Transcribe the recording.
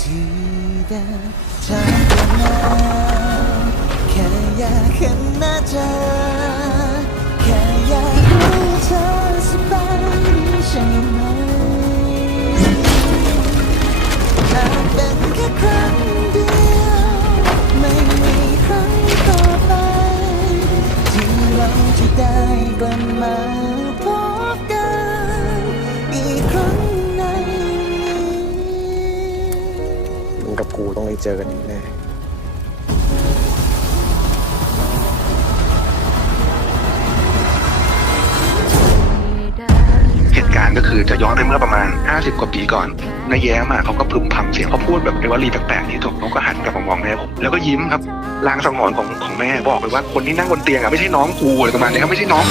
ที่เดินทางกันมาแค่อยากเห็นหน้าเธอแค่อยากรู้เธอสบายดีใช่ไหมอาจเป็นแค่ครั้งเดียว ไม่มีครั้งต่อไป ที่เราจะได้กลับมา กับกูต้องได้เจอกันแน่เหตุการณ์ก็คือจะย้อนไปเมื่อประมาณ 50 กว่าปีก่อนนายแย้มอะเขาก็พึมพำเสียงเขาพูดแบบไอ้วลีแปลกๆนี้จบเขาก็หันกลับมามองแม่ผมแล้วก็ยิ้มครับลางสังหรณ์ของของแม่บอกเลยว่าคนที่นั่งบนเตียงอะไม่ใช่น้องกูอะไรประมาณนี้ครับไม่ใช่น้อง